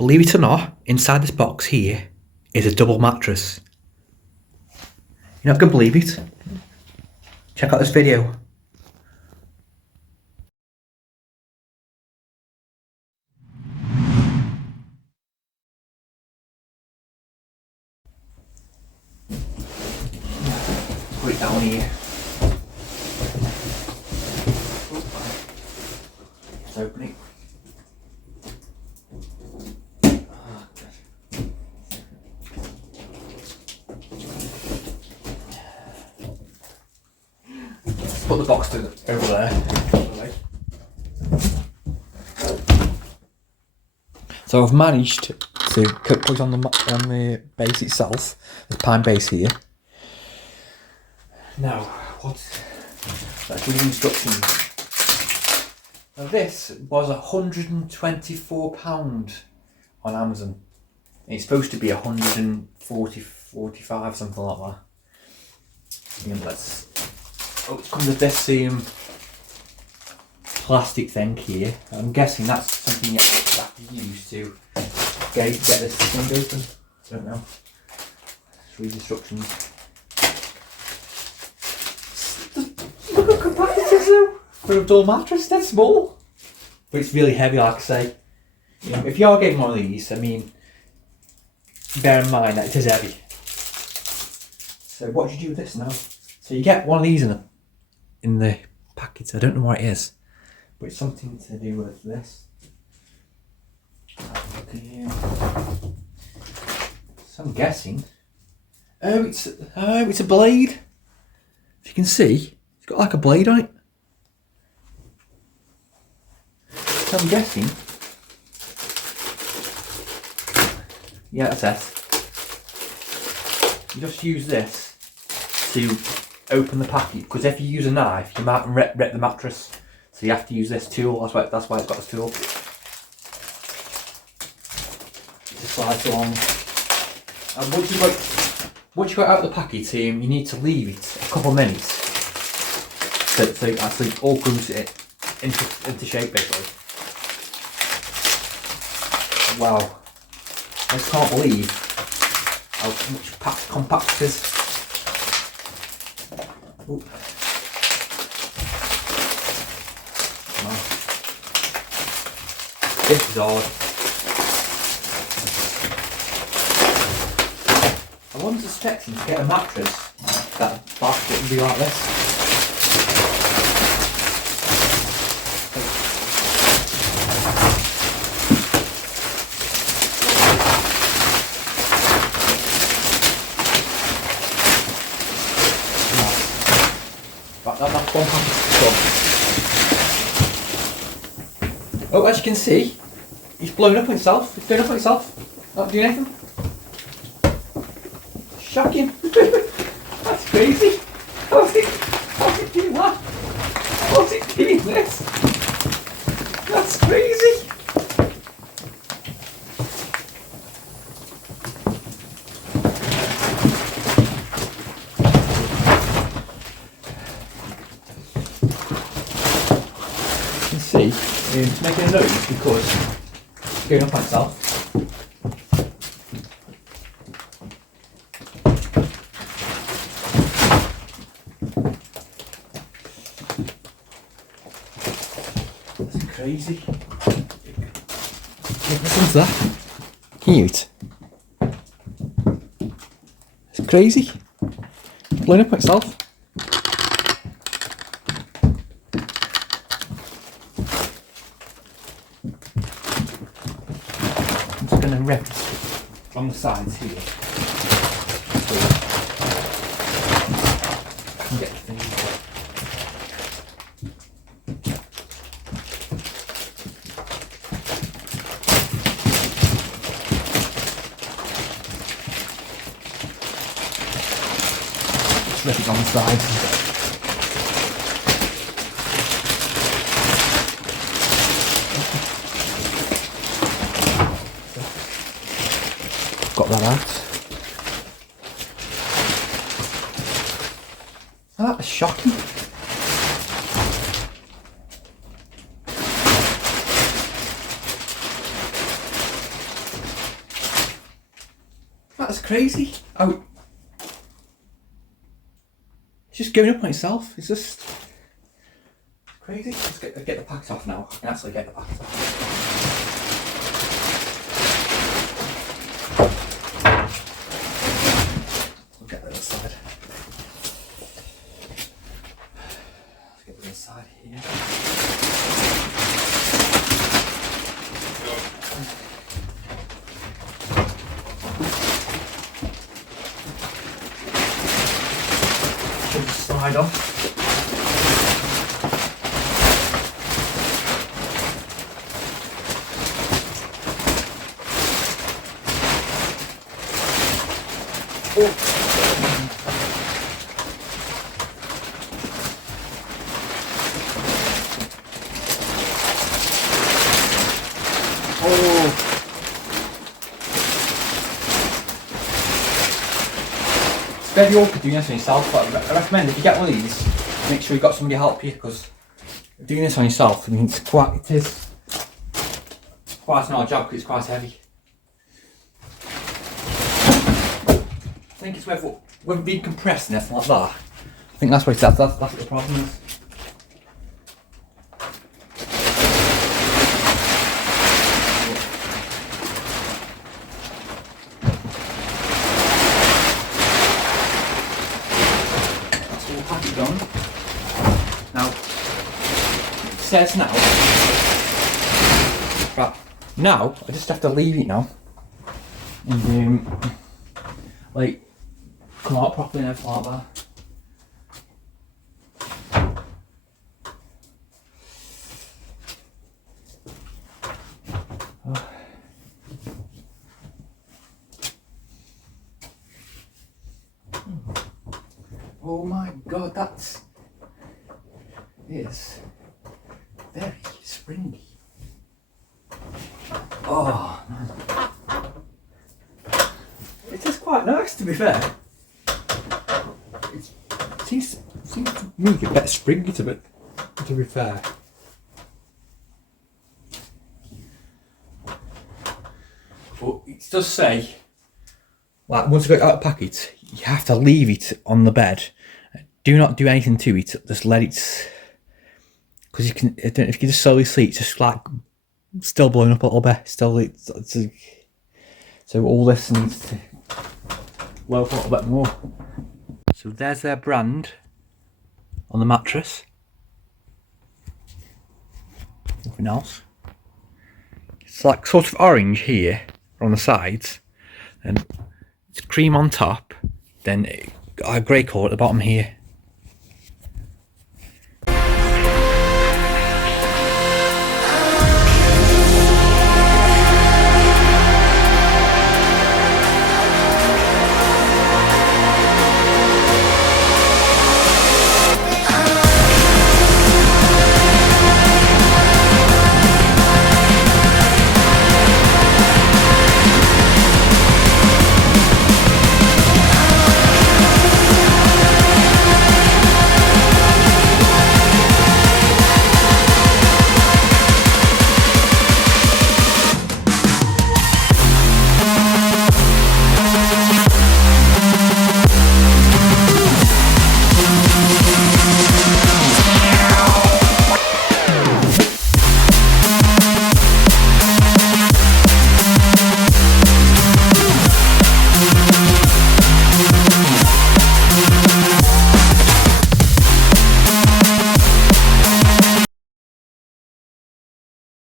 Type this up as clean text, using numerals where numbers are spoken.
Believe it or not, inside this box here is a double mattress. You're not going to believe it. Check out this video. Put it down here. Let's open it. Put the box over there. So I've managed to put it on the base itself, the pine base here. Now, let's do the instructions. Now this was £124 on Amazon. It's supposed to be 145, something like that. And it comes with this plastic thing here. I'm guessing that's something you have to use to get this thing open. I don't know. Let's read instructions. Look at capacitors though for a dual mattress. That's small, but it's really heavy. Like I say, if you are getting one of these, I mean, bear in mind that it is heavy. So what do you do with this now? So you get one of these in the package. I don't know what it is, but it's something to do with this. Look here. So I'm guessing. Oh, it's a blade. If you can see, it's got like a blade on it. So I'm guessing. Yeah, that's it. You just use this to open the packet, because if you use a knife, you might rip the mattress. So you have to use this tool. That's why it's got this tool. It slides along. And once you got out of the packet, you need to leave it a couple of minutes so it actually all glues it into shape, basically. Wow, I just can't believe how much compact it is. Ooh. Wow. This is hard. I wasn't expecting to get a mattress that basket would be like this. That's one packet to come. Oh, as you can see, it's blown up on itself. It's blown up on itself. Not doing anything. Shocking. That's crazy. How's it doing that? How's it doing this? That's crazy. See, it's making a noise because it's going up on itself. That's crazy. Listen to that. Cute. It's crazy. It's blown up on itself. Going to rip on the sides here. So I can get the thing. Just rip it on the sides. Got that out. Oh, that was shocking. That's crazy. Oh, it's just giving up on itself. It's just crazy. Let's get the packet off now. I can actually get the packet off. We'll get the other side. Let's get the other side here. Slide off. Oh. Oh. It's very awkward doing this on yourself, but I recommend if you get one of these, make sure you've got somebody to help you, because doing this on yourself, I mean, it is quite an hard job because it's quite heavy. I think it's whether being compressed and everything like that. I think that's what it's at. That's what the problem is. Done. Now it says now, right, now I just have to leave it now and like come out properly and everything like that. Oh my god, that is very springy. Oh man. It is quite nice, to be fair. It seems to me a bit springy to be fair. But it does say, like, once you get out of the packet, you have to leave it on the bed. Do not do anything to it. Just let it, because you can. I don't know if you can just slowly see it's just like still blowing up a little bit. Still, so all this needs to blow up a little bit more. So there's their brand on the mattress. Nothing else. It's like sort of orange here on the sides, and it's cream on top. Then a grey colour at the bottom here.